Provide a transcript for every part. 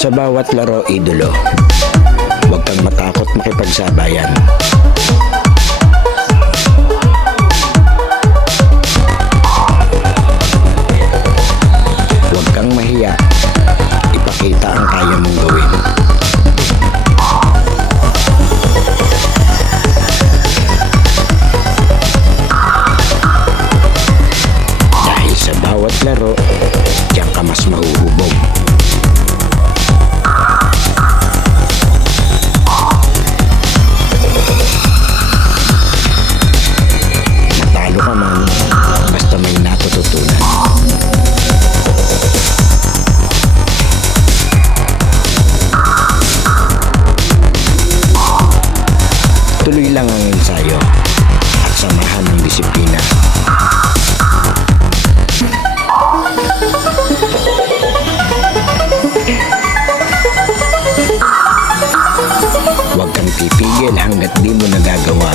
Sa bawat laro, idolo, huwag kang matakot makipagsabayan. Huwag kang mahiya, ipakita ang kaya mong gawin. Dahil sa bawat laro, diyan ka mas mahuhubog. Basta may natututunan. Tuloy lang ang ensayo at samahan ng disiplina. Huwag kang pipigil hanggat di mo nagagawa.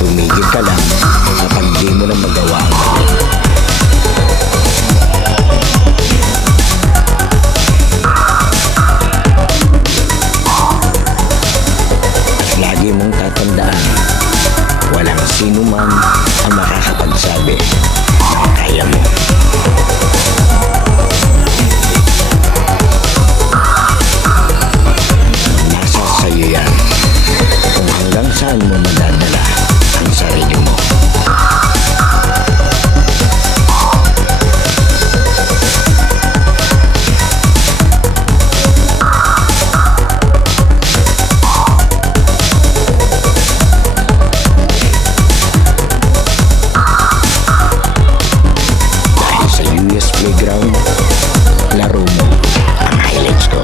Tumigil ka lang kapag di mo na magawa ang mali. At lagi mong tatandaan, walang sino man ang makakapagsabi na kaya mo. Nasa sayo yan kung hanggang saan mo madadala ang sarili mo. Dahil sa US Playground, laro mo ang highlights ko.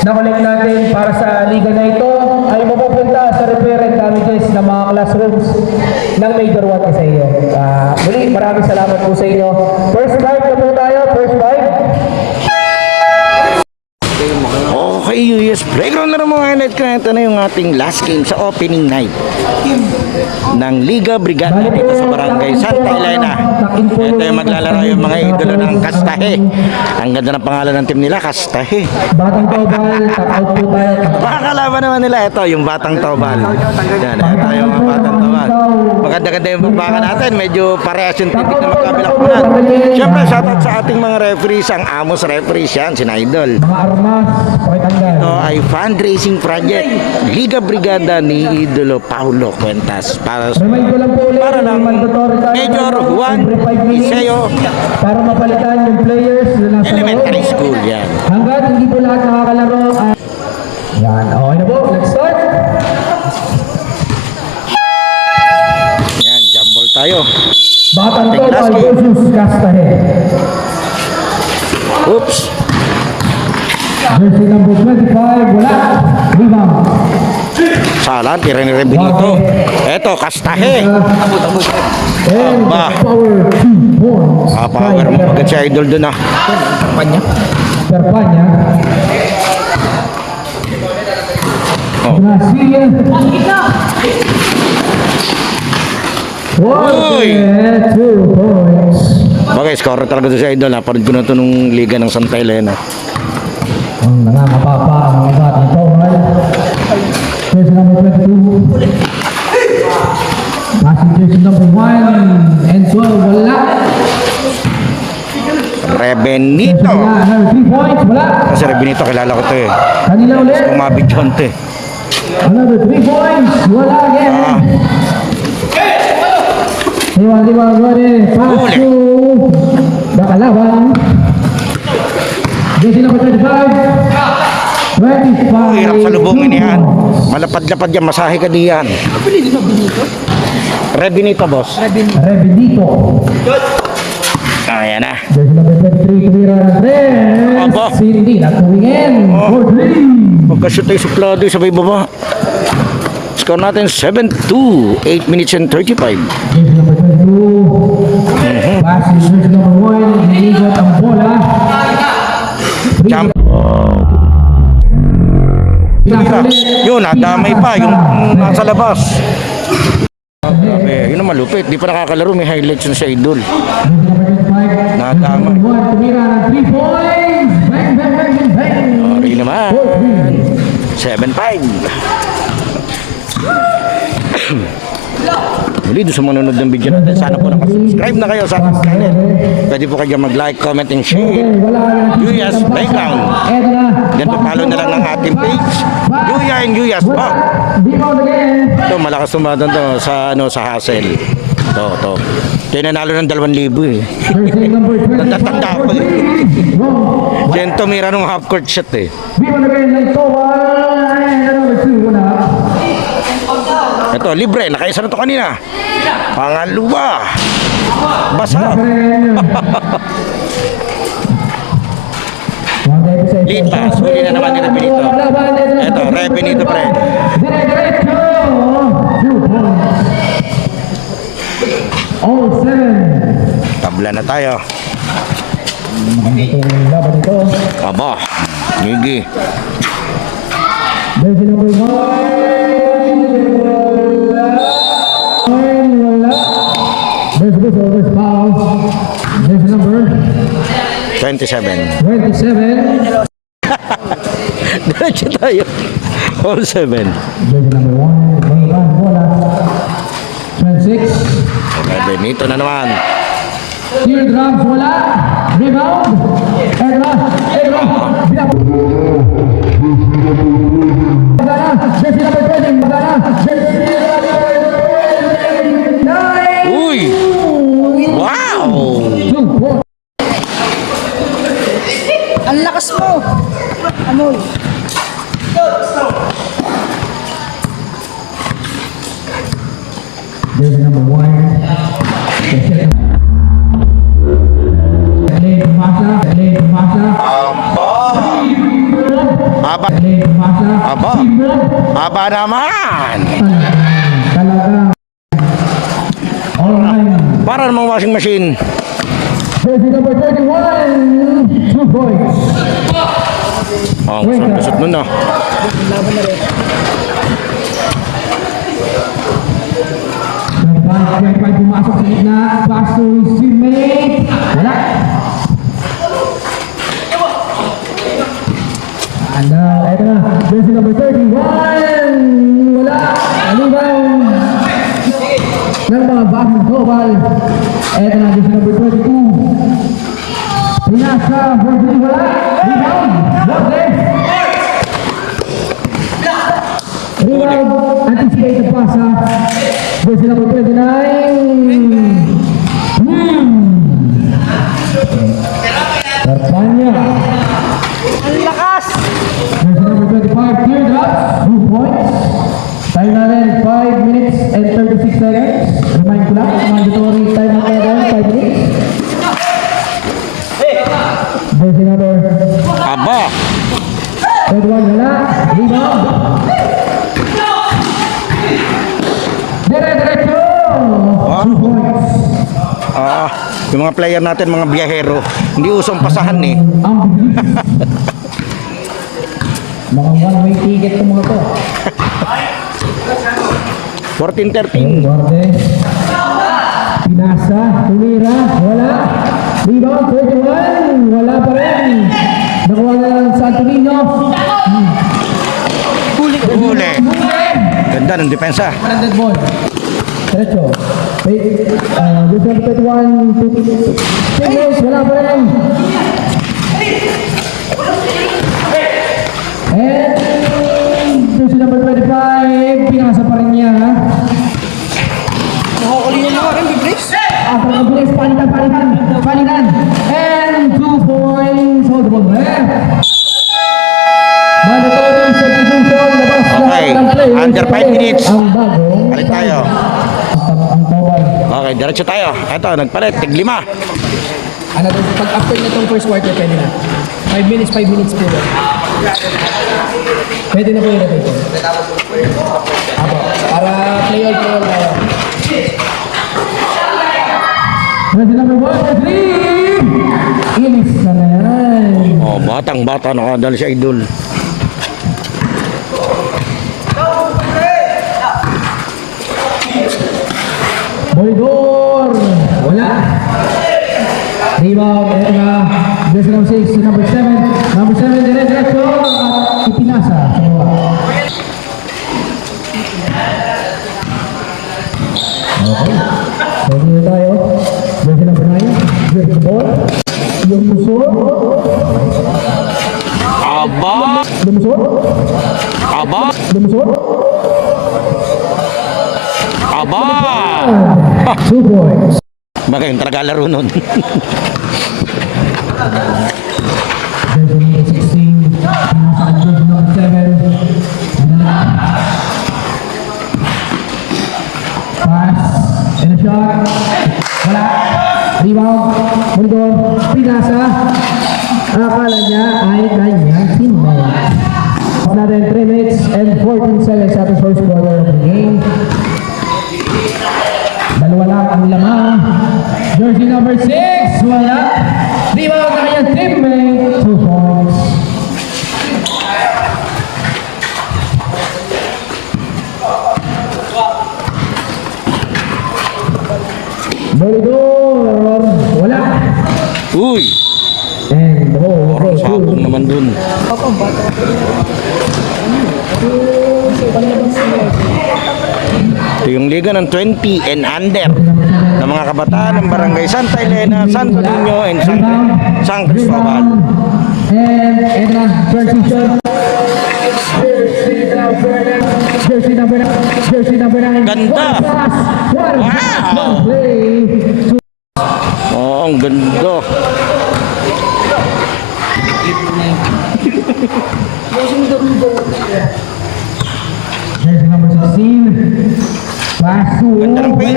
Na-collect natin para sa liga na ito ay mapupunta sa repair and damages ng mga classrooms ng Major 1 sa iyo. Muli, maraming salamat po sa inyo. First five na po tayo, first five. Okay, US Playground na mga highlight ko. Ito na yung ating last game sa opening night ng Liga Brigada dito sa Barangay Santa Elena. Ito yung maglalaro yung mga idolo ng Kastahe. Ang ganda ng pangalan ng team nila, Kastahe. Batang Tobal, top-out po tayo. Makakalaban naman nila ito, yung Batang Tobal. Yan, ito yung mga Batang Tobal. Maganda-ganda yung baka natin, medyo parehas yung titik na magkabilang kunan. Siyempre, shoutout sa ating mga referees, ang Amos referees yan, si Idol. Mga armas, pakitanggal. Ito ay fundraising project, Liga Brigada ni Idolo Paulo Cuentas para Remind ko lang po ulit, ng mandatory tayo Major ng Juan every 5 minutes Iseo. para mapalitan yung players na nasa Jersey number 25, wala. Rebound. Sala, tira ni Rebinito. Eto, Kastahe. And Aba. power 2 points. Power mo agad si Idol dun ah. Perpanya. Oh. Gracia. Uy! 2 points. Bagay, scorer talaga doon si Idol. Napanood ko na ito nung Liga ng Santa Elena. Ang nangangapapa ang mga batang Tomal. Jersey number 22. Passing jersey number 1 and 12, wala. Rebenito. Wala, another 3 points, wala. Kasi Rebenito, kilala ko ito eh. Kanila ulit. Kumabidyon ito eh. Another 3 points, wala again. Diwa, pass Uli. to Bakalaban. Jersey number 25. 25. Hirap sa lubungin yan. Malapad-lapad yan, masahe ka diyan. Rebenito, boss. Rebendito. Ayan na. Jersey number 23, tumira ng 3. Aba. Cindy, natuwingin. For 3. Pagka-shoot tayo suplado yung sabay baba. Score natin 7-2. 8 minutes and 35. Jersey number 22. Passing jersey number 1. Inigot ang bola. Jump. Tira. Yun, nadamay pa. Yung nasa labas. Yun ang malupit. Di pa nakakalaro. May highlights yun sa Idol. Nadamay. Tumira ng 3 points. Bang, bang, bang, bang, bang. Sorry naman. 7-5. Muli doon sa manonood ng video natin, sana po nakasubscribe na kayo sa ating channel. Pwede po kayo mag-like, comment, and share. Yuyas Playground. Eto na. Then follow na lang ang ating page. Yuya and Yuyas Pop. Rebound again. Ito, malakas tumadan to sa, sa hassle. Ito. Tinanalo ng 2,000 eh. Jersey number 20. Natatanda ko eh. Diyan tumira nung half court shot eh. Rebound again ng Tomal. And another 2, wala. Ito, libre. Nakaisa na to kanina. Pangalawa. Basa. Lipas. Huli na naman ni Rebenito. Ito, Rebenito pa rin. Diretso. 2 points. All 7. Tabla na tayo. Itong laban ito. Aba. Nigi. Jersey number 1. There's whistle, there's foul. Jersey number 27. 27. Diretso tayo. All 7. Jersey number 1. Bola. 26. Rebenito na naman. Teardrops, wala. Rebound. Edra. Jersey number 20. Jersey number 9. Uy! Wow! 2 points. Ang lakas mo! Amoy! Jersey number 1. Aba. Aba. Aba naman! Talaga. Alright. Para namang washing machine. Jersey number 31. 2 points. Oh, kusot nun ah. May pumasok sa gitna. Pass to his teammate. Wala. And eto na. Jersey number 31. Wala. Rebound. Ng mga bagong Tobal. Eto na. Jersey number 22. Pinasa. Jersey wala. Rebound. Bote. Rebound. Anticipate the pass. Jersey number 29. Perpanya. Ang lakas! Jersey number 25. Teardrops. 2 points. Time natin 5 minutes and 36 seconds. Remind ko lang. Mandatory time natin 5 minutes. Jersey number Aba. Side one, wala. Rebound. Dire-diretso. 2 points. Yung mga player natin, mga biyahero, hindi usong pasahan eh. Ang bilis. Mga one-way ticket itong mga to. 14-13. Guarde. Pinasa. Tumira. Wala. Rebound. 31. Wala pa rin. Nakuha na lang Santo Niño. Huli. Ganda ng depensa. Landed ball. Diretso. Just number 31. Fingers. Wala pa rin. And jersey number 25. Pinasa pa rin niya. Nakakaliyan na ka rin, Biblis. After the place, palitan. And 2 points. Hold the ball there. Mandatory substitution. Labas Okay. ng play. Under 5 minutes. Ang bagong. Palit tayo. Ang tawag. Okay, diretso tayo. Ito, nagpalit. Tig-5. Pag after na itong first quarter, pwede na. 5 minutes po lang. Pwede na po yung rotation. Apo, para play all tayo. Ready number 1, 3. Inis na na yan. Oh, batang-bata nakadal si Idol. Boydor. Wala. Rebound. Ito na. Jersey number 6, number 7. Number 7, diretso. At ipinasa sa bawah. Okay. So, dito tayo. Jersey number 9. Jersey ball. Lumusot. Aba! Lumusot. Aba! Lumusot. Aba! 2 points. Baka yung talaga laro nun. Jersey number 16. Pinasa ang jersey number 7. Pass. And a shot. Wala. Rebound. Mundor. Pinasa. Akala niya ay kanyang teammate. Off natin 3 minutes and 14 seconds after first quarter of the game. Dalawa lang ang lamang. Jersey number 6. Wala. Rebound na kanyang teammate. 2 points. Boridor. Wala. Uy! And Parang sabong naman dun. Ito yung liga ng 20 and under ng mga kabataan ng Barangay Santa Elena, Santo Niño, and San Cristobal. And ito na, transition. Jersey number 9. Ganda. Wow. Oh, ang ganda. Jersey number 16. Pass to Ganda ng paint.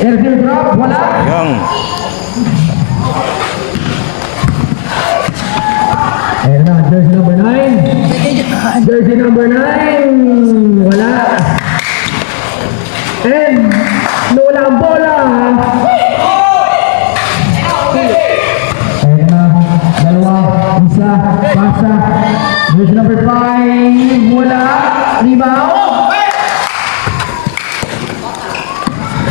Airfield drop. Wala. Yung. Ayan na, jersey number 9. Jersey number 9. Wala. And nawala ang bola. Ayan na, dalawa, isa, pasa. Jersey number 5. Wala. Rebound.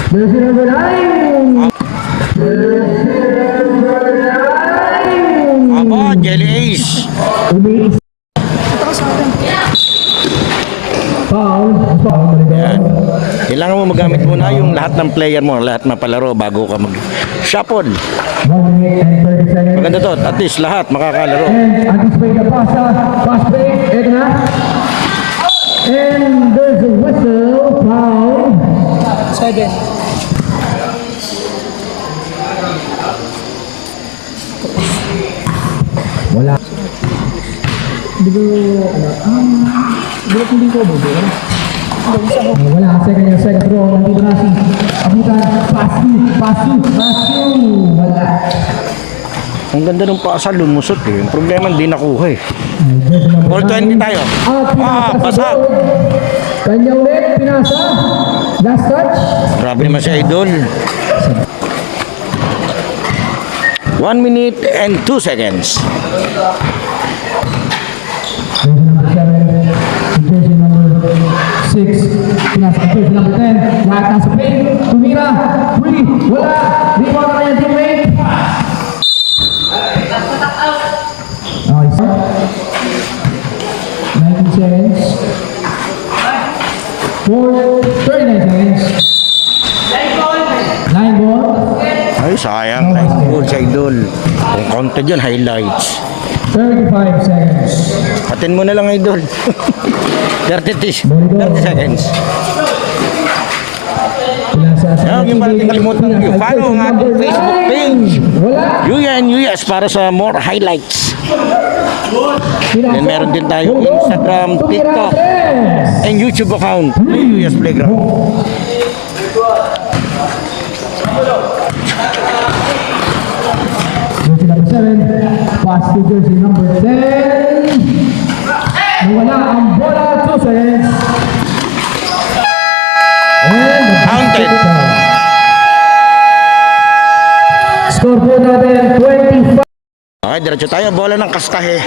Jersey number 9. Aba, Jelly Ace. Umiis. Foul. Yan. Kailangan mo magamit muna yung lahat ng player mo, lahat na palaro bago ka mag-shuffle. 1 minute and 30 seconds. Maganda to, at least lahat makakalaro. And anticipate the pasa. Pass break. Ito na. And there's a whistle. Foul. 7. Wala. Di ba, hindi ko ba? Wala. Second row. Nandito na si Abutan. Pass to. Wala. Ang ganda ng pasa, lumusot eh. Yung problema, hindi nakuha eh. Ball 20 tayo. Basag. Kanya ulit, pinasa. Last touch. Grabe naman si Idol. 1 minute and 2 seconds. Jersey number 6. Pinasa jersey number 10. Lahat nasa play. Tumira. Free. Wala. Rebound na yung teammate. Okay. 19 seconds. 39 seconds. 9 ball. Ay, sayang. Nice goal si Idol. Kung counted yun, highlights. 35 seconds. Atin mo na lang, Idol. 30 seconds. Huwag yung parating kalimutan nyo. Follow ang ating Facebook page. Yuya and Yuyas para sa more highlights. Then meron din tayo Instagram, TikTok, and YouTube account. Yuyas Playground. Jersey number 7, pass to jersey number 10. Nawala ang bola, 2 seconds. And the Counted. Score po natin, 25. Okay, diretso tayo. Bola ng kastahe.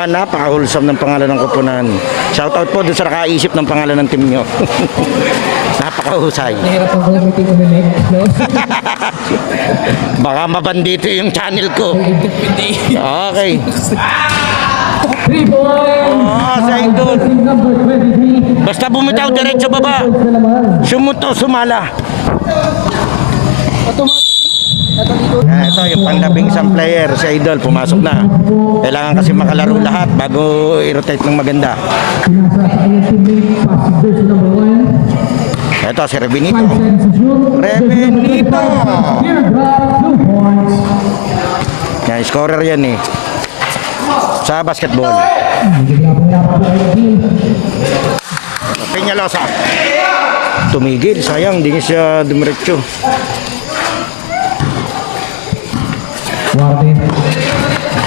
Napaka-wholesome ng pangalan ng kupunan. Shoutout po dun sa nakaisip ng pangalan ng team nyo. Napaka-husay. Nahirap ang gamitin ko na no? Baka mabandito yung channel ko. Okay. 3 points. Sa Idol. Jersey number 23. Basta bumitaw, diretso baba. Na naman. Sumuto, sumala. Ito yung panlabing isang player, si Idol, pumasok na. Kailangan kasi makalaro lahat bago i-rotate ng maganda. Pinasa sa kanyang teammate, pass to jersey number 1. Ito, si Rebenito. 5 seconds to shoot. Rebenito! Here, drop, 2 points. Yan, scorer yan eh. Sa basketball. Peñalosa. Tumigil, sayang, hindi siya dumiretso. Warden.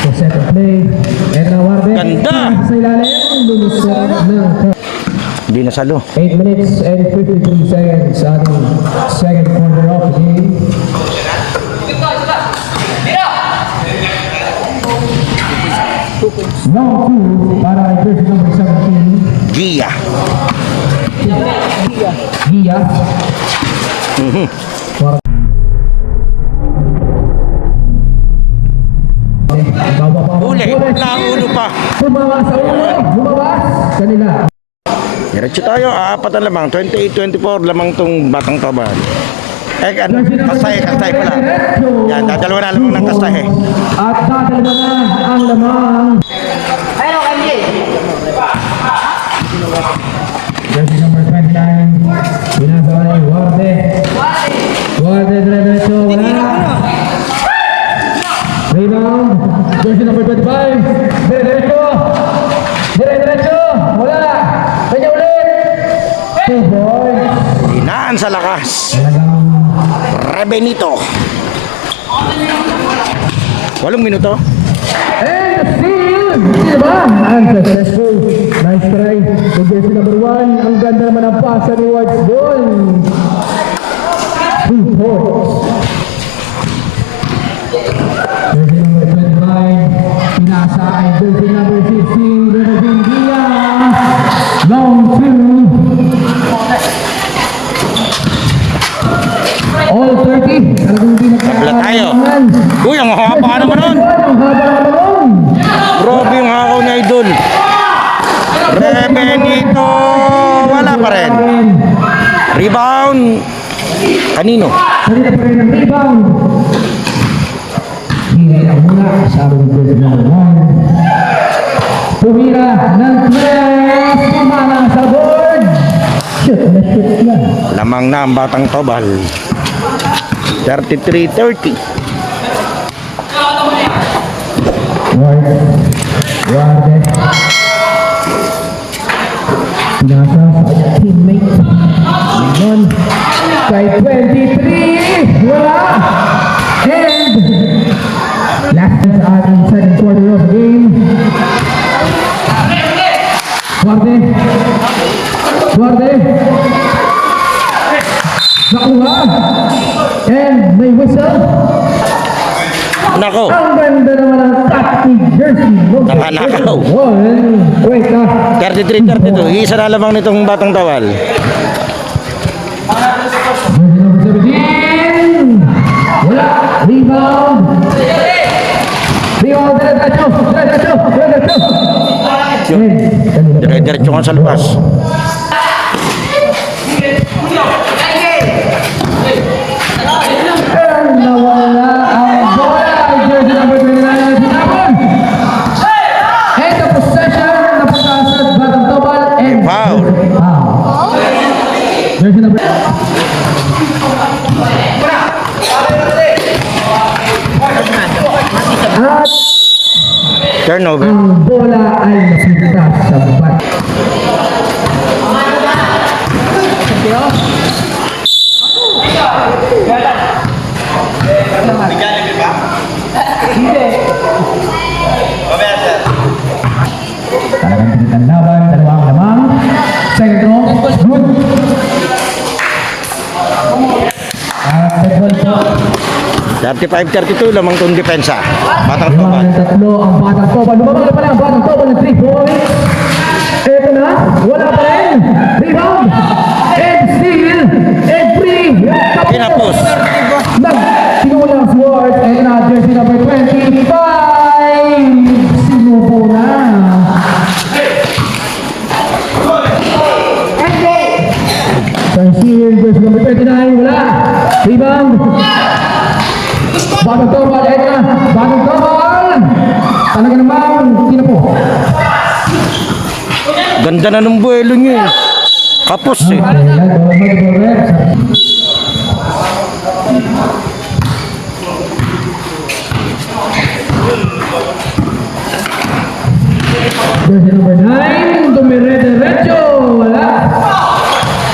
The second play. And now Warden. Ganda! Sa ilalim. Lulusot ng Hindi nasalo. 8 minutes and 53 seconds sa ating second quarter of the game. Round 2 para kay jersey number 17. Gia. Gia. Uli, naulo pa. Tumawas sa ulo. Lumawas. Kanila. Diretso tayo, apat na lamang. 28-24 lamang tong batang taban. Kastahe pala. Yan, dadalawa na lamang ng kastahe. At dadalawa na ang lamang. Jersey number 29. Binasa ni Warde. Warde diretso. Wala. Rebound. Jersey number 25. Diretso. Diretso. Wala. Kanya ulit. 2 points. Hinaan sa lakas. Talagang Rebenito. 8 minuto. and the steal. Steal ba? Unsuccessful. Nice try. So jersey number 1. Ang ganda naman ang pasa ni Wards doon. 2 points. Jersey number 25. Pinasa ay jersey number 16. Renovin Dia. Long 2. All 30. Talagang di Tabla tayo. nagkakaroon. Uy, ang haba ka naman nun. Ang haba naman. Grabe yung hakaw ni Idol. Rebenito. Wala pa rin. Rebound. Kanino? Kanina pa rin ang rebound. Hinay ang muna sa aming jersey number 1. Tumira ng 12. Pumala sa board. Shoot na shoot yan. Lamang na ang batang tobal. 33-30. Warde. Warde. Pinasa sa kanyang teammate. Ngayon, kay 23. Wala. And Ang ganda naman ng captain jersey. Nanganakaw. Wait na. 33-32. Isa na lamang nitong Batang Tawal. Jersey number 17. Wala. Rebound. Rebound. Diretso. Dire-diretso ka sa labas. Nawala ang bola. Jersey number 29 na sinapon. And the possession napunta sa Batang Tawal and Foul. Jersey number at Turnover. ang bola ay napunta sa bat. Talagang pinitan laban, dalawang lamang. Sentro, good. At ball po. 35-32 lamang itong depensa. Batang Lumaban Tawal. ng tatlo ang Batang Tawal. Lumabang na pala ang Batang Tawal ng 3 points. Ito na, wala pa rin. Rebound. And steal. And free. Kinapos. Sinulang Swords. Ito na, jersey number 25. Sinubo na. Senior jersey number 29. Wala. Rebound. Batang Tawal. Ito na. Batang Tawal. Talaga naman. Kinapo. Ganda na ng buwelo niyo eh. Kapos eh. Jersey number 9, dumire-diretso, wala.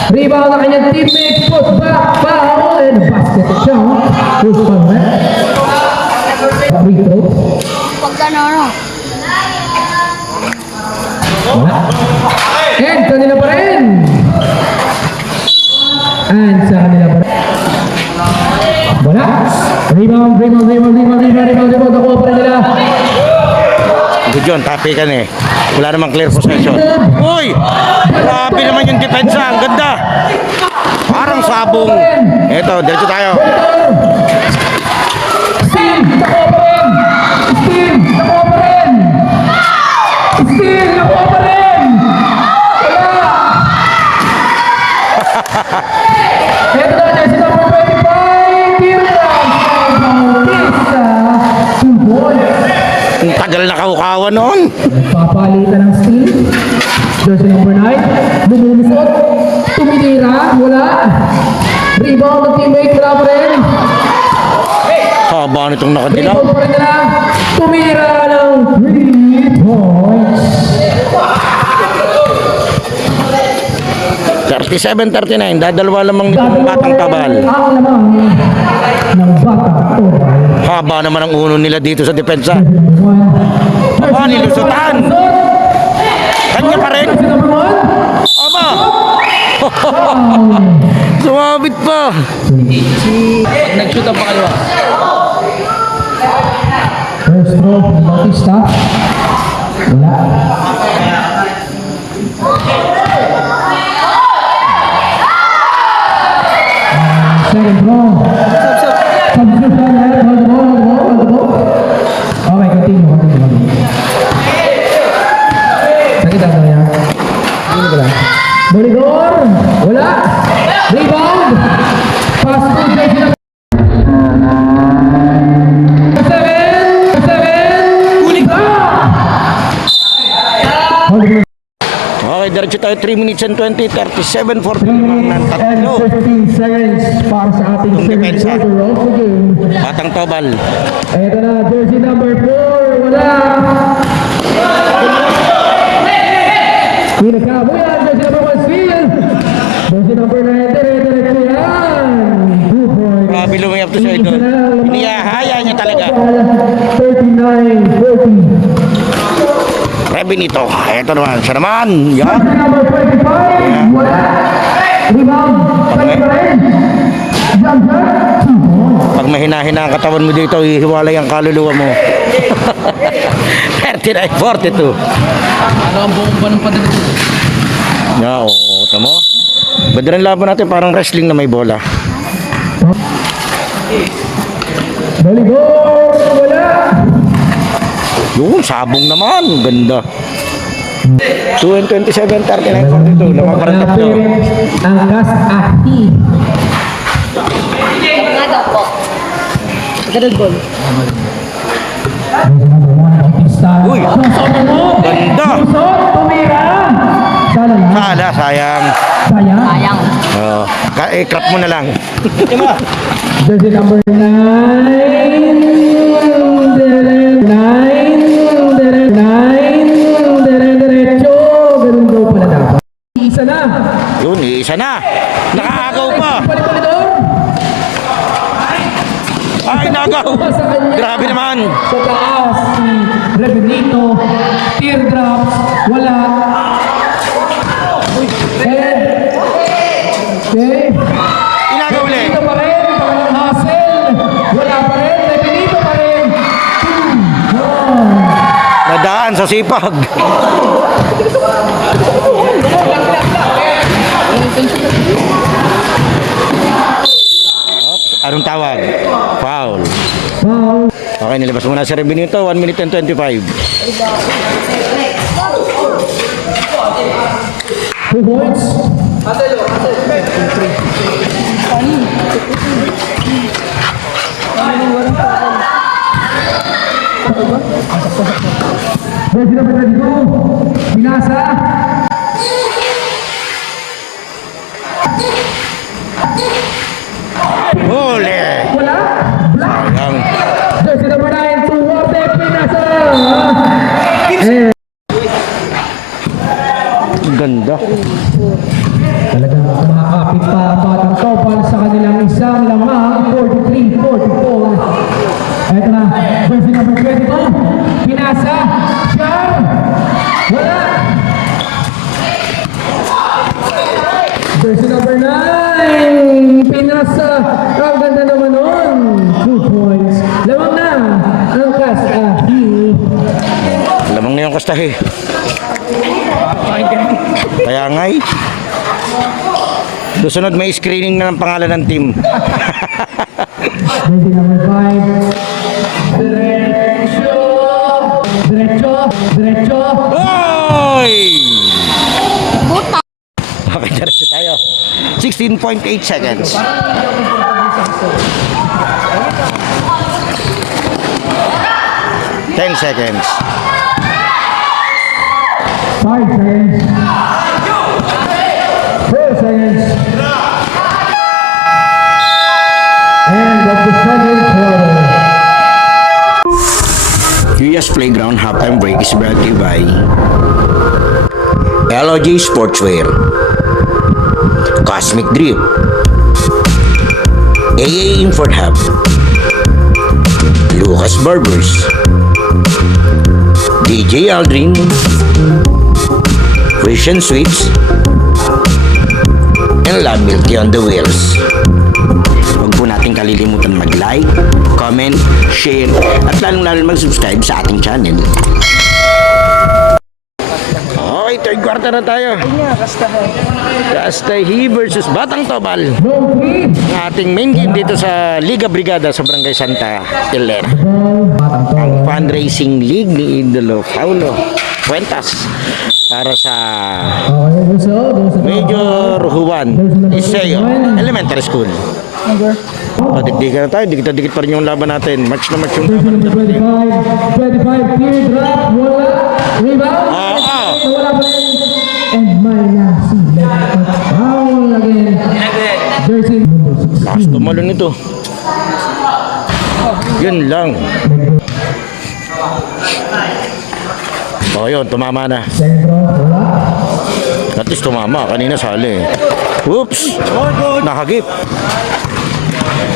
Rebound ng kanyang teammate, put back, foul, and basket shot. Good fun, man. Free throw. Pagka ano. Wala. And kanila pa rin. And sa kanila pa rin. Wala. Rebound. Nakuha pa rin nila. Good yun, tapi ka na eh. Wala namang clear possession. Uy! Grabe naman yung depensa. Ang ganda. Parang sabong. Eto, diretso tayo. Steal! Nakuha pa rin! Steal! Nakuha pa rin! Steal! Nakuha pa rin! Wala! Ito na, jersey number 25! Kirtan! Bautista! 2 points! Ang tagal na kaukawan noon. Nagpapalitan ng steal. Jersey number 9. Lumulusot. Tumitira. Wala. Rebound ng teammate. Wala pa rin. Haba nitong nakadilaw. Rebound pa rin nila. Tumira ng 3 points. 37-39. Dadalawa lamang nitong Batang Tawal. Ang lamang ng Batang Tawal. Haba naman ang uno nila dito sa depensa. Aba, nilusutan. Kanya pa rin. Jersey number 1. Aba! Sumabit pa. Nag-shoot ang pakalawa. First throw ng Bautista. Wala. Second throw. Substitution. Hold the ball. Okay, continue. Sakit ang kanya. Hindi ko lang. Boligor. Wala. Rebound. Pass to jersey number 7. Uli ka! Okay, diretso tayo 3 minutes and 20, 37-40 lamang ng tatlo. 15 seconds para sa ating Itong second depensa. quarter of the game. Batang Tawal. Ito na, jersey number 4. Wala. Pinagkabuyan, jersey number 1 steal. Jersey number 9, dire-diretso yan. 2 points. Grabe lumayap to siya ito. Inihahaya niya talaga. 39-40. Rebe nito. Ito naman. Siya naman. Yan. Jersey number 25. Wala. Rebound. Pwede pa rin. Jump shot. 2 points. Pag mahina-hina ang katawan mo dito, hihiwalay ang kaluluwa mo. 39-42. Ano ang bomba ng padalit? Oo, tamo. Ganda rin laban natin, parang wrestling na may bola. Volleyball! Wala! Yung sabong naman, ganda. 2 and 27, 39-42. Lamang pa rin tatlo. Ang Kas-Ahi. Nga daw po. Ganun ball. Uy, ganda. Susot, tumira! Sala lang. Sala, sayang. Sayang. Sayang. Crap mo na lang. Jersey number 9. 9. Diretso. Ganun daw pala dapat. Isa na. Yun, isa na. Nakaagaw pa. Palipalidor. Ay, nagaw. Grabe naman. Sa taas, si Rebenito. Teardrops. Wala. Head. Okay. Inagaw ulit. Dito pa rin, parang hustle. Wala pa rin, Rebenito pa rin. 2, 1. Nadaan sa sipag. Oops, anong tawag? Foul. Foul. Okay, nilabas muna si Rebenito. 1 minute and 25. 2 points. Jersey number 22. Binasa. Huli. Wala. Black. Sayang. Jersey number 9. Tuwarte. Binasa. Ganda. Talagang kumakapit pa ang batang to para sa kanilang isang lamang 43-44. Eto na, jersey number 22, pinasa, Char, wala. Jersey number 9, pinasa, ang ganda naman nun, 2 points. Lamang na, ang Kas-Ahi. Lamang na yung kastahe. Kaya nga'y. Susunod may screening na ng pangalan ng team. Jersey number 5, diretso, diretso, diretso. Hoy! Okay, diretso tayo. 16.8 seconds. Ten seconds. 5 seconds. 4 seconds. End of the second quarter. UES Playground halftime break is brought to you by LOG Sportswear, Cosmic Drip, AA Import Hub, Lucas Barbers, DJ Aldrin, Christian Sweets, and La Milky on the Wheels. Huwag po natin kalilimutan mag-like, comment, share, at lalong-lalo mag-subscribe sa ating channel. Okay, third quarter na tayo. Kastahi versus Batang Tobal. No three. Ang ating main game dito sa Liga Brigada sa Barangay Santa Elena. Ang fundraising league ni Idolo Paulo Fuentas para sa Okay, so Major Juan Iseo Elementary School. O, digdigan na tayo. Dikit-dikit pa rin yung laban natin. Match na match yung laban. 25, teardrop, wala, rebound, wala pa rin, and minus, foul again, jersey number 16. Lakas tumalo nito. Yun lang. O, yun. Tumama na. Sentro, wala, At least tumama. Kanina sali. Oops! Nakagip.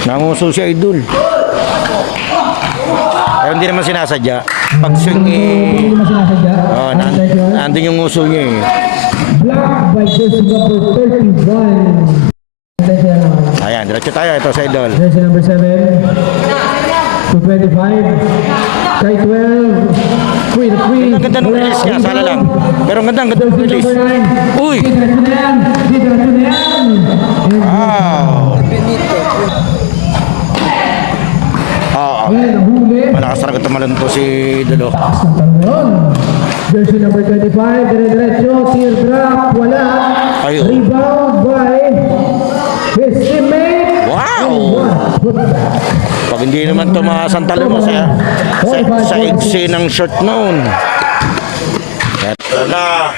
Nanguso si Idol. Ay, hindi naman sinasadya. Pag swing hindi eh. naman sinasadya. Oh, nandun yung uso niya eh. Blocked by jersey number 31. Attention naman. Ayan, diretso tayo. Ito sa idol. Jersey number 7. 225. Kay 12. 3 to 3. Ang ganda ng release niya, sala lang. Pero ang ganda ng Jersey release. number 9. Uy! Diretso na yan. Diretso na yan. Wow! Oo. Ayan, nahuli. Malakas talaga tumalon to si Idolo. Taas ng talon. Jersey number 25. Dire-diretso. Teardrop. Wala. Ayun. Rebound by his teammate. Wow! Put back. Pag hindi naman tumaas ang talon mo sa igsi ng short noon. Ito na.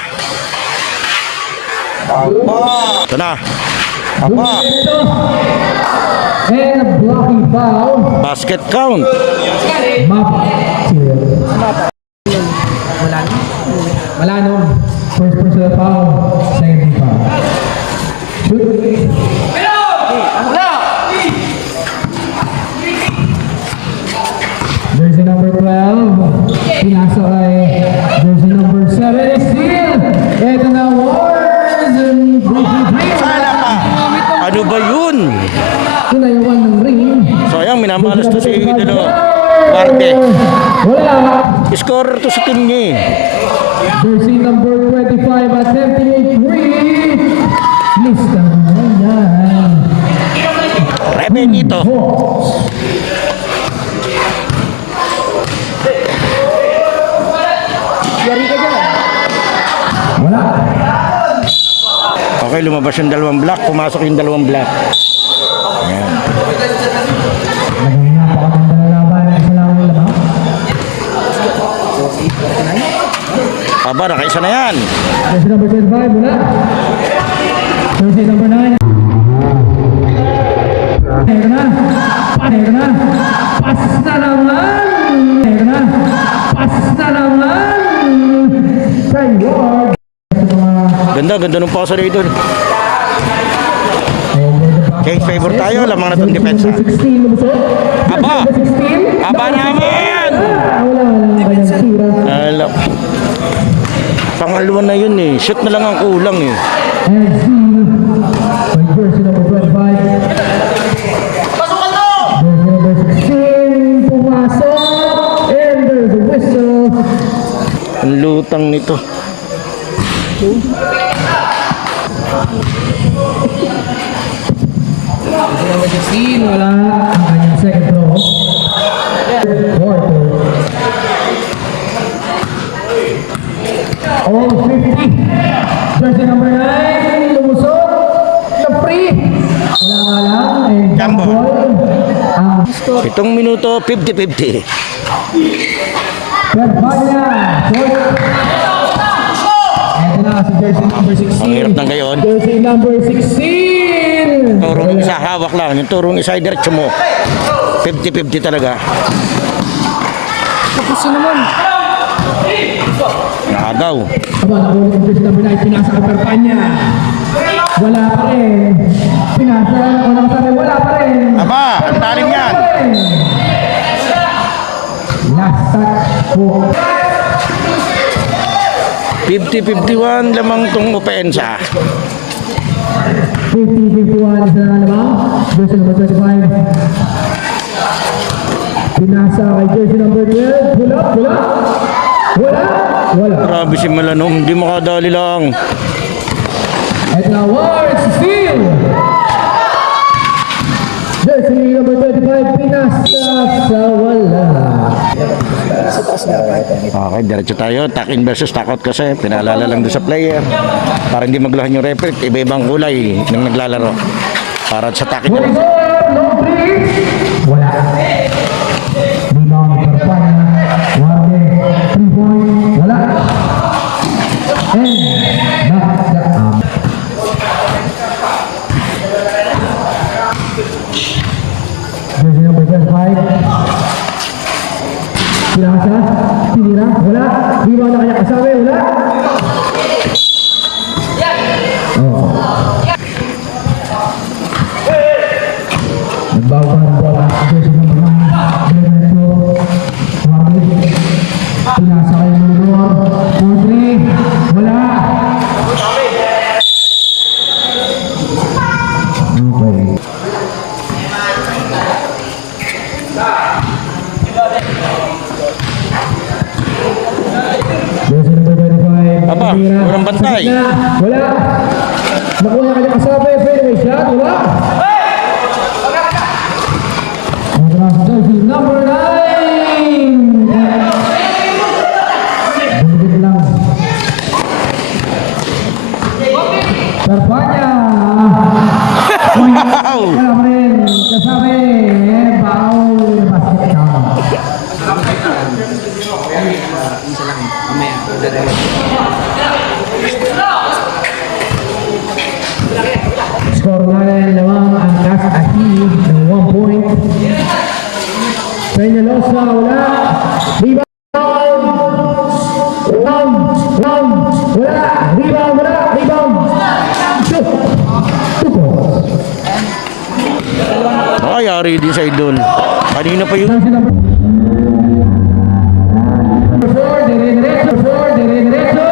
Ito na. Aba. And a blocking foul. Basket count. Mapa. Malano. First personal foul. Second foul. Shoot. Jersey number 12. Pinasa kay jersey number 7. Steal. Ito na Wars. And Sana pa. Ano ba yun? Tinayawan ng ring. So ayan, minamalas to si Idolo. Warte. Wala. Score to sa team niya eh. Jersey number 25 attempting a three. Lista na yan. Reben ito. Wala. Okay, lumabas yung dalawang black. Pumasok yung dalawang black. Ayan. Naging napakaganda na laban. Isa lang ang lamang. Aba, nakaisa na yan. Jersey number 25. Wala. Jersey number 9. Ito na. Ito na. Pas na naman. Ito na. Pas na naman. Kay Ward. Ganda ng pasa dito. Kings favor tayo, lamang na itong depensa. Aba! Aba naman! Alam. Pangalawa na yun eh. Shoot na lang ang kulang eh. Jersey number 25. Jersey number 16. Pumasok. And there's a whistle. Ang lutang nito. Jersey number 16. Wala. Ang kanyang second throw. Quarter. All 50. Jersey number 9. Lumusot. The free. Wala nga lang. And Jumbo. ball. Ang 7 minuto, 50-50. Pervania. Ito na si jersey number 16. Ang hirap ng gayon. Jersey number 16. Turong isa, hawak lang. Yung turong isa, diretso mo. 50-50 talaga. Tapos yun naman. Nakagaw. Aba, nakuha ang jersey number 9. Pinasa kay Pervania. Wala pa rin. Pinasa. Wala pa rin. Aba, ang talim yan. Last touch po. 50-51 lamang tong opensa. 50-51 isa na naman. Jersey number 25. Pinasa kay jersey number 12. Wala. Grabe si Malanom, hindi makadali lang. At now, Ward steal. Jersey number 25, pinasa sa wala. Okay, diretso tayo. Tuck-in versus tuck-out kasi. Pinaalala lang doon sa player. Para hindi maglahan yung referee. Iba-ibang kulay ng naglalaro. Para sa tuck-in. Holy goal, no three. Wala. Rebound ni Pervania. Warde, 3-point. Wala. And knock the out. Jersey number 25. Pinasa, tinira, wala. Rebound na kanya kasabi, wala. Oh. Nagbawa pa ng bola. Jersey number 9. Benito. Wagi. Pinasa kayo ng Lord. 4-3. Wala. Okay. Walang bantay. Wala. Nakuha niya kanyang kasabi. Fairway shot. Wala. Jersey number 9. Bumigit lang. Sarpanya. Wow! Kamarin. Kasabi. Foul. Basket count. Skor natin lamang ang Cas Ahi ng 1 point. Peñalosa wala. Rebound. Wala. Rebound. Shoot. 2 points. Yari din sa idol. Kanina pa yun. Dire-diretso.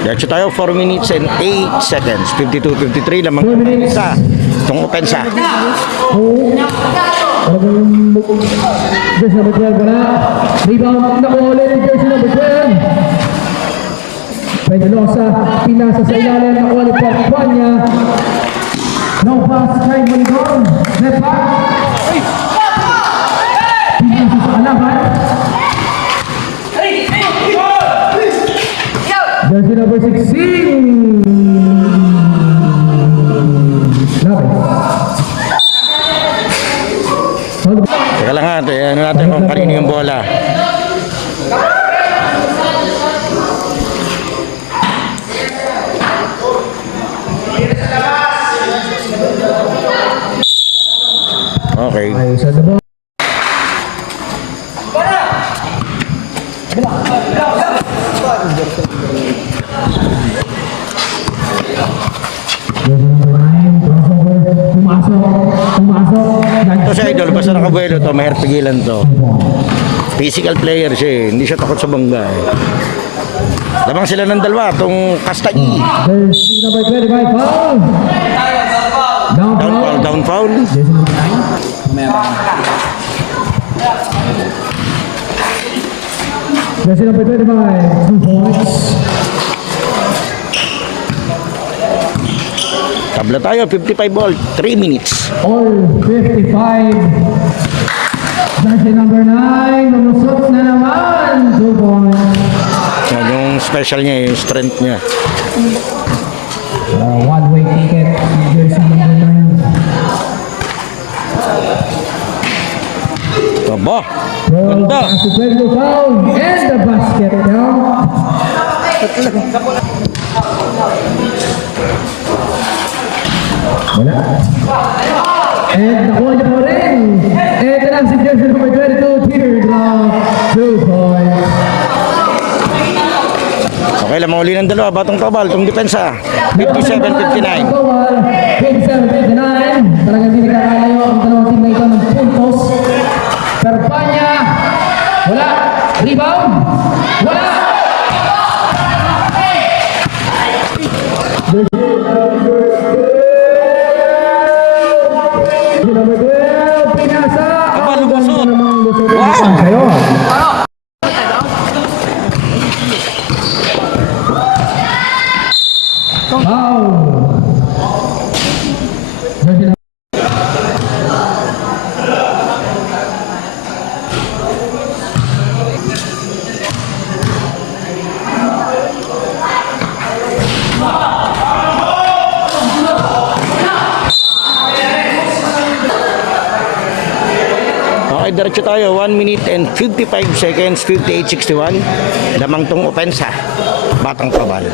Diretso tayo, 4 minutes and 8 seconds. 52-53 lamang sa itong opensa. Jersey number 12 wala. Rebound nakuha ulit ni jersey number 12. Peñalosa, pinasa sa ilalim, nakuha ni Portuania. No pass kay Monigón. Left back. Pinasa sa kalaban. Jersey number 16. Teka lang ha, ano natin kung kanino yung bola. Okay. Ay, sa the ball. Pumasok. Ito sa idol, basta nakabuelo to, mahirap pigilan to. Physical player siya eh, hindi siya takot sa bangga eh. Lamang sila ng dalawa, itong Kastagi. Jersey number 25, foul. Down foul. Jersey number 9. Jersey number 25, 2 points. Tabla tayo, 55 ball, 3 minutes. All 55. Jersey number 9, lumusot na naman. 2 points. Yan yung special niya, yung strength niya. One-way ticket. Jersey number 9. Aba, ganda. As the play will foul and the basket count. Wala. And nakuha niya pa rin. And na si jersey number 22, Teardrop. 2 points. Okay lang, mahuli ng dalawa, batong tabal, itong depensa. 57-59. 57-59. Talagang hindi nakakalayo ang dalawang team na ito ng puntos. Sarpanya. Wala. Rebound. Wala. Number 12, pinasa. Aba, lumusot. Wow! Sa'yo. Foul. Jersey number Okay, diretso tayo. 1 minute and 55 seconds, 58-61. Lamang tong opensa. Batang tabal.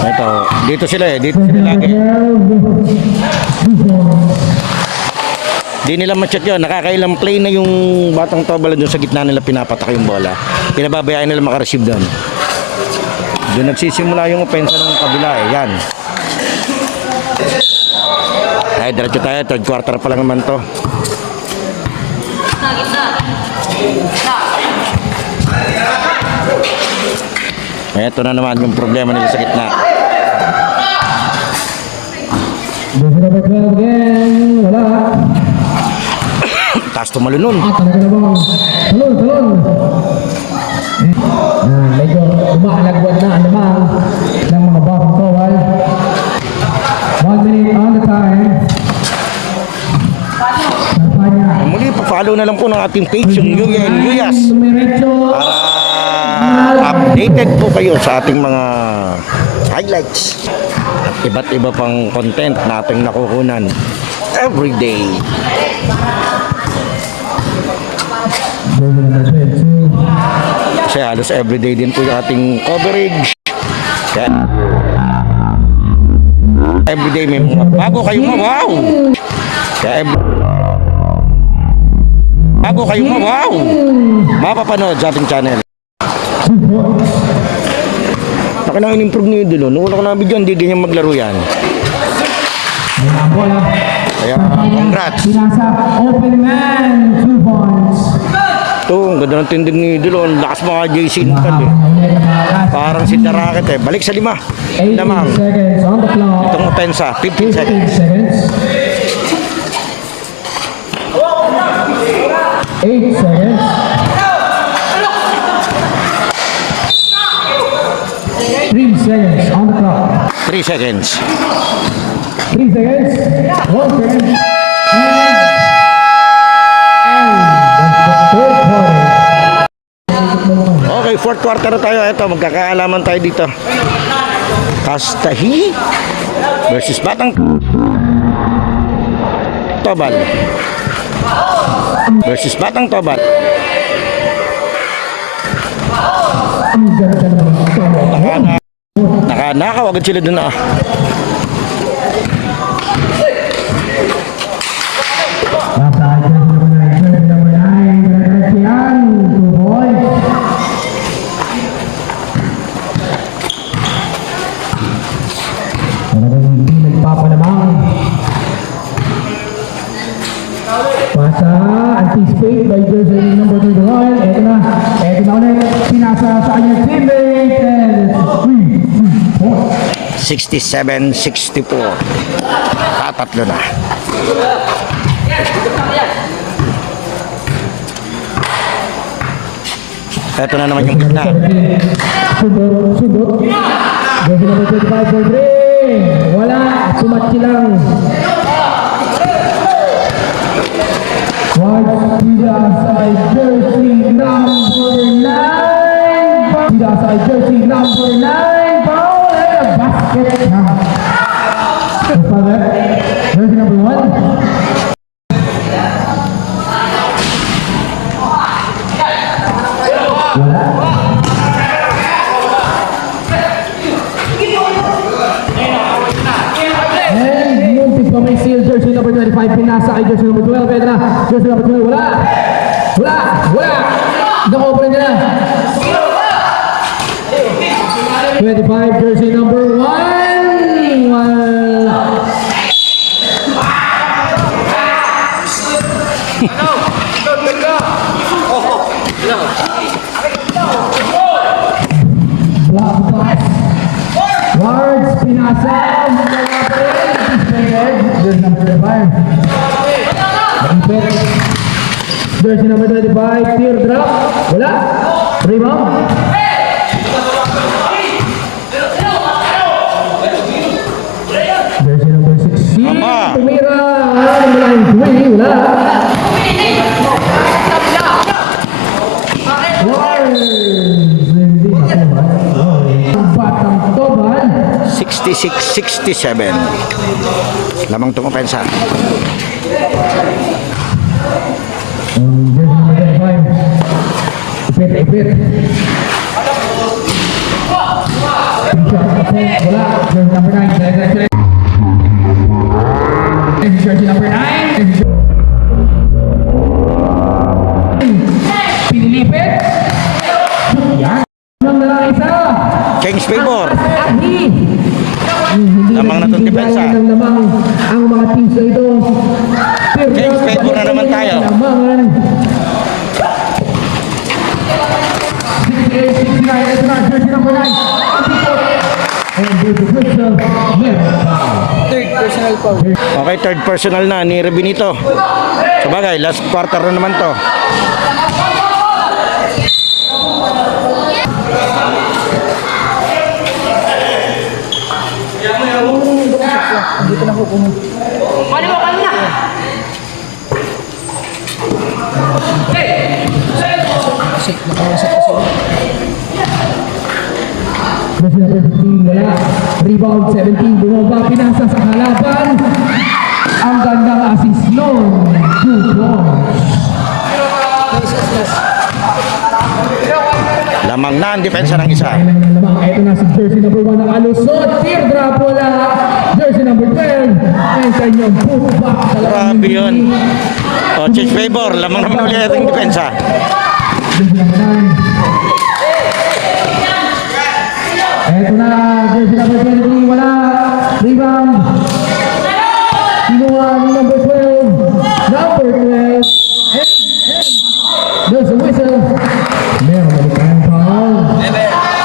Ito, dito sila eh. Dito sila lagi. Di nila ma-check yun. Nakakailang play na yung batang tabal doon sa gitna nila pinapatak yung bola. Pinababayaan nila makareceive doon. Doon nagsisimula yung opensa ng kabila eh. Yan. Ay, diretso tayo. Third quarter pa lang naman to. Ito na naman yung problema nila sa gitna. Jersey number 12 again. Wala. Taas tumalunod. Talaga namang talon. Medyo umahalagwad na alamang ng mga bottom towel. 1 minute on the time. Sarpanya. Muli, pa-follow na lang po ng ating page, yung Yuya and Yuyas. Dumiretso. Para updated po kayo sa ating mga highlights. At iba't iba pang content na ating nakukunan everyday. Jersey number 12. Kasi halos everyday din po yung ating coverage. Kaya everyday may mga bago kayo wow! Kaya bago kayo wow! Mapapanood sa ating channel. Laki na in-improve niyo yun doon. Noong una ko nabigyan, hindi ganyan maglaro yan. May mga bola. Kaya congrats. Pinasa open man. 2 points. Ito, ang ganda ng tindig ni Idolo. Ang lakas mga JC Intal eh. Parang si Darakit eh. Balik sa 5. 18 Lamang. seconds on the clock. Itong opensa, 15 seconds. 15 seconds. 8 seconds. 3 seconds on the clock. 3 seconds. 3 seconds. 1 second. And that's the third quarter. Okay, fourth quarter na tayo. Ito, magkakaalaman tayo dito. Kastahi versus Batang Tobal. Versus Batang Tobal. Ang ganda naman ito. Nakanakaw agad sila dun ah. Nasa jersey number 9, Grecian, 2 points. Talagang hindi nagpapalamang. Pasa, anticipate by jersey number 21. Ito na ulit. Pinasa sa kanyang teammate. And it's 3 points. 67-64. Tatatlo na. Ito na naman yung gitna. Sundot. Jersey number 25 for 3. Wala. Sumatsi lang. Pidasay jersey number 9. Pidasay jersey number 9. Foul and a basket count. Jersey number 1. And muntik pa may seal jersey number 25. Pinasa kay jersey number 12. Ito na. Jersey number 12. Wala. Naka-open niya na. 25 jersey number 1. Wala. Block pass. Wards, pinasa. Jersey number 25. Maipit. Jersey number 25. Teardrop. Wala. Rebound. Jersey number 16. Ama. Tumira. Line 3. Wala. Wards. Hindi nakuha. Batang Tobal. 66-67. Lamang itong opensa. Jersey number 25. Ipit. Wala. Jersey number 9. Jersey number 9. Pinilipit. Yan. Lamang na lang isa. King's favor. Ahi. Lamang na itong depensa. Lamang ang mga teams na ito. King's favor na naman tayo. Lamangan. 68-69. Ito na. Jersey number number 9. And there's a whistle. Third personal foul. Okay, third personal na ni Benito. Sabagay, last quarter na naman to. Dito na hukuman. Kasi nakawasak kasi. There's number 15, wala. Rebound 17, bumaba, pinasa sa halapan. Ang gandang assist nun. Good ball. Lamang na ang depensa ng isa. Kailangan ng lamang. Ito na si jersey number 1 nakalusot. Teardrop wala. Jersey number 12. And kanyang putback. Grabe yun. O, change favor. Lamang naman ulit ang depensa. Jersey number 9. Ito na. Jersey number 23. Wala. Rebound. Kinuha ni number 12. Number 12. And there's a whistle. Meron ulit tayong foul.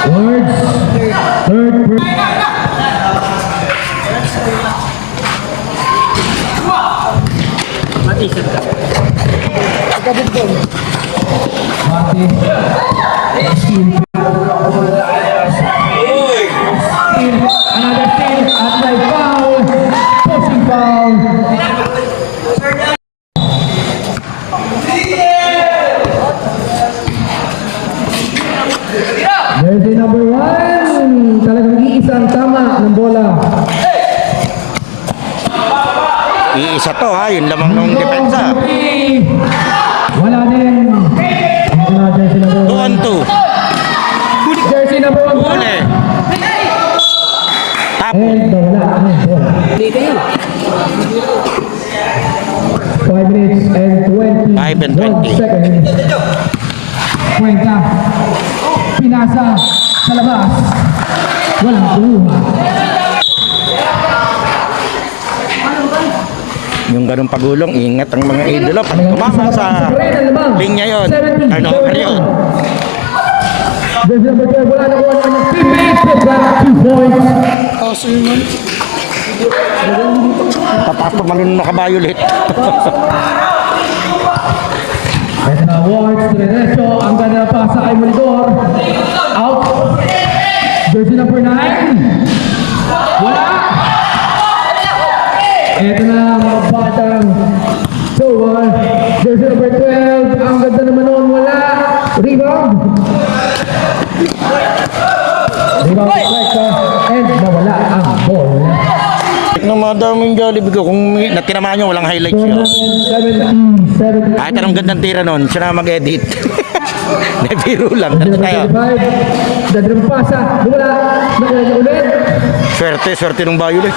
Words. Third person. Mati. Steal. Another steal. Outside foul. Pushing foul. Jersey number 1. Talagang iisang tama ng bola. Iisa to ha, yun lamang nung depensa. Wala din. Ito na jersey number 2 on 2. Jersey number 1. Huli. Tap. And wala ang bola. Hindi kayo. 5 minutes and 20. 5 and 20. Seconds. Cuenta. Pinasa sa labas. Walang kuha. Yung ganun pagulong, ingat ang mga idolo. Pag tumama sa linya yun, turnover yun. Jersey number 12. Wala na kuha naman yung teammate. Put back 2 points. Kaso yun man. Papasok man yung nakabayulit. Ito na Wards, diretso, ang ganda na pasa kay Molidor. Out. Jersey number 9. Wala. Ito na mga batang Sowa. Jersey number 12. Ang ganda naman noon, wala. Rebound. Rebound deflector. And nawala ang ball. Nung mga daming Jollibee ko, kung natinamaan nyo, walang highlights yun. 17. Kahit anong gandang tira nun, siya na mag-edit. Nebiro lang. Dito tayo. Dadrang pasa. Wala. Nakuha niya ulit. Swerte nung bayulit.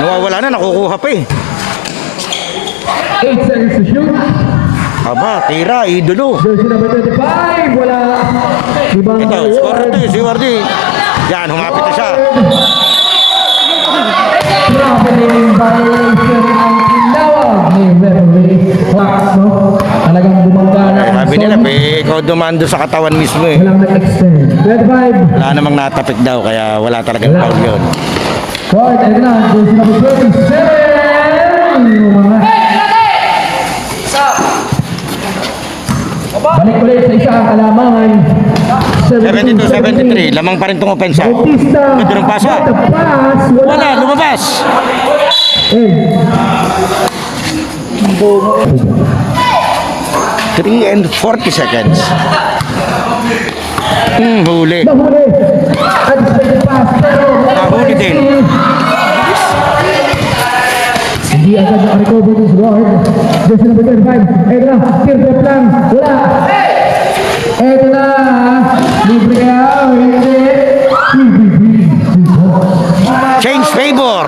Nawawala na, nakukuha pa eh. 8 seconds to shoot. Aba, tira, idolo. Jersey number 25. Wala. Ibang Ito, scorer to si Wardy. Yan, humapit na siya. traveling violation ang tinawag ni referee. No? Talagang bumangga na ang Sabi nila, zone. ikaw dumando sa katawan mismo eh. Walang nag-extend. 25. Wala namang natapik daw, kaya wala talagang foul yun. Court, ayun na. Jersey number 27. Yung mga... Balik ulit sa isa ang kalamangan. 72-73, lamang pa rin itong opensa. Bautista. Ganda ng pasa. What the pass? Wala, lumabas. Eh. 3 and 40 seconds. Huli. Nahuli. Unexpected pass. Pero Nahuli din. hindi agad nakarecover ni Sword. Jersey number 35. Eto na. Teardrop lang. Wala. Eto na. Libre kaya. Hindi. Change favor.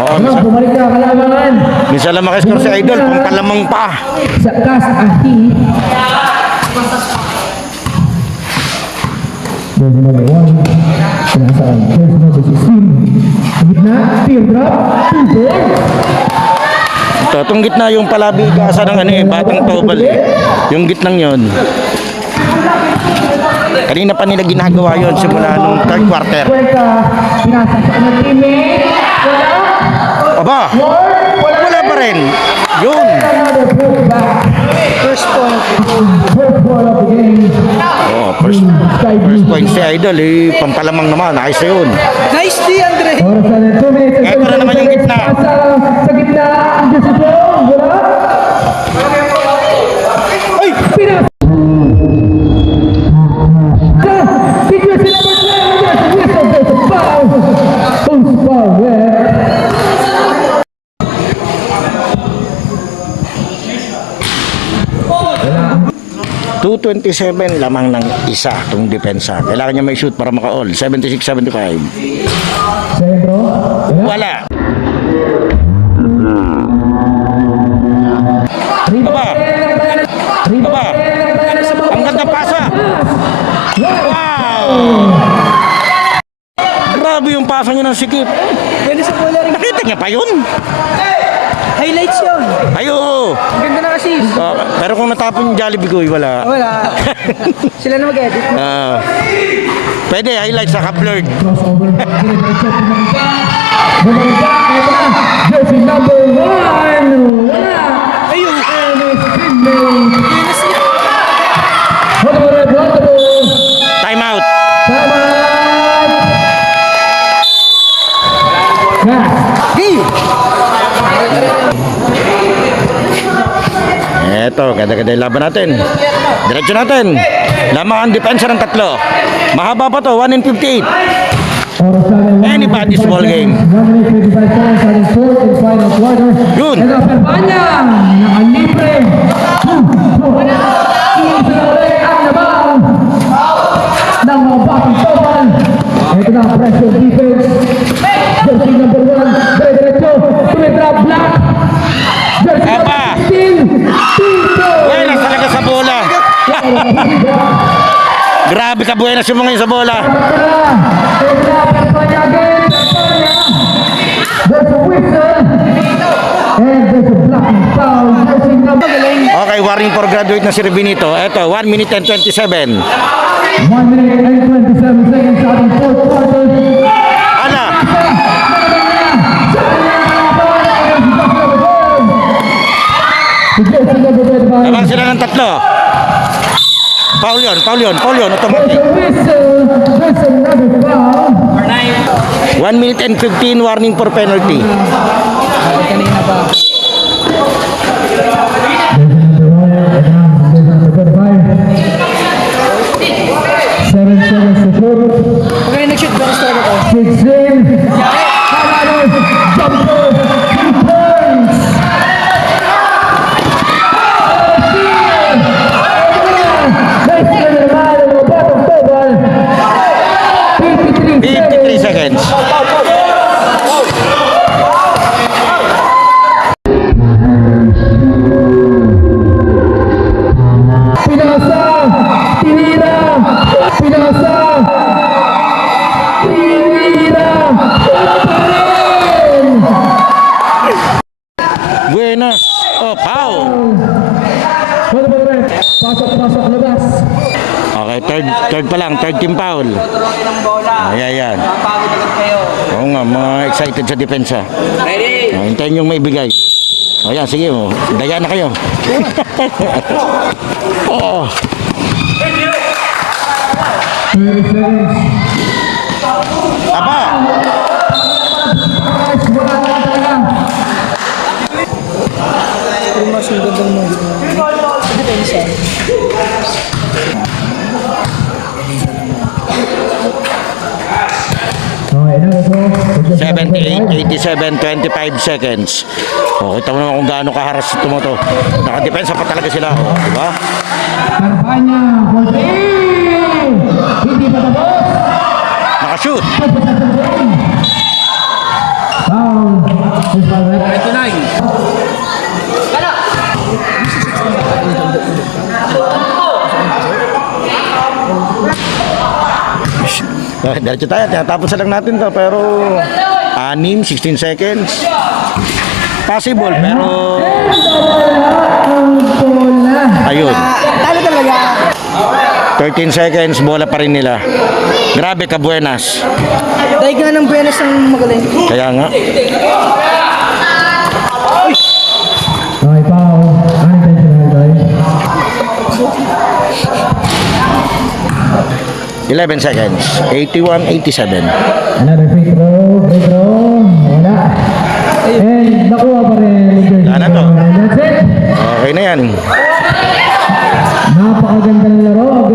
Oh, minsan, Bumalik na kalamangan. minsan lang makascore sa idol, pampalamang pa. Sa Kas Ahi. Jersey number 1. Sinasaan. Jersey number 16. Gitna. Teardrop. 2 points. Ito, itong gitna yung palabigasan ng ano eh, batang tobal eh. Yung gitnang yon. Kanina pa nila ginagawa yon simula nung third quarter. Kwenta, pinasa sa kanyang teammate. Wala. Aba, wala pa rin. Yun. Another putback. First point. First ball of the game. Oh, first point si Idol, pampalamang naman. Ayos na yun. Nice D, Andre. Oras na rin, 2 minutes. Eto na naman yung gitna. Sa gitna, ang desisyon. Wala. Ay! Pinasa. Figure si number 10. There's a whistle. There's a foul. Who's foul? Yeah. 227 lamang ng isa itong depensa. Kailangan niya may shoot para maka-all. 76-75. Sentro. Wala. Aba. Aba. Ang ganda pasa. Wow! Grabe yung pasa niya ng sikip. Pwede sa bola rin. Nakita niya pa yun. Highlights yun. Ayo. Ang ganda ng assist. Pero kung natapon yung Jollibee ko, wala. Wala. Sila na mag-edit. Pwede, highlights sa blurred. Crossover. Bumalik. Ito na. Jersey number 1. Wala. Ayun. Ernest Finlay. Minus niya. Wonderful. Time out. Tama. Gas. Game. Eto, ganda-ganda yung laban natin. Diretso natin. Lamang ang depensa ng tatlo. Mahaba pa to, 1 in 58. Anybody's ball game. 1 minute 55 seconds starting fourth and final quarter. Yun. Ito, Perpanyang. Nakalibre. Isinulay ang nabang ng mga batang topan. Ito na, pressure defense. Jersey number 1. Diretso. Tumitra black. Jersey Aba. number 16. Tito. Buenas talaga sa bola. Grabe ka buenas yung mga yun sa bola. Perpanya again. Perpanya. There's a whistle. And there's a blocking foul. Jersey number Okay, warning for graduate na si Rubinito. Eto, 1 minute and 27. 1 minute and 27 seconds starting fourth quarter. Ala, lamang sila ng tatlo. Foul yun, automatic. 1 minute and 15, warning for penalty. Kanina pa. Seven seconds to shoot. Pag kayo nag-shoot, bonus talaga ko. 16. Jumper. 2 points. Nice naman ang mga batang toban. 53 seconds. Pinasa. Tinira. Pinasa. Tinira. Parin. Buenas. Oh, foul. Pasok labas. Okay, third pa lang, third team foul. Ayan. Pagod agad kayo. Oo nga, mga excited sa depensa. Ready? Hintayin yung may bigay. Ayan, sige mo. Daya na kayo. Oh. 30 seconds. Aba! Wala na talaga. Mas yung gandang mo. Depensa. Okay, na ito. 78, 87, 25 seconds. O, kita mo naman kung gaano kaharas ito mo to. Nakadepensa pa talaga sila. O, diba? Perpanya. 14. Hindi pa tapos. Nakashoot. Foul. Ito na. Diretso tayo. Tinatapos lang natin to. Pero, 16 seconds. Possible, pero... Ang bola. Ayun. Talo talaga. 13 seconds, bola pa rin nila. Grabe ka, Buenas. Dahil nga ng Buenas ang magaling. Kaya nga. Okay, foul. Unintentional, guys. 11 seconds. 81-87. Another free throw. Wala. And nakuha pa rin ni Jersey. Wala na to. And that's it. Okay na yan. Napakagandang laro.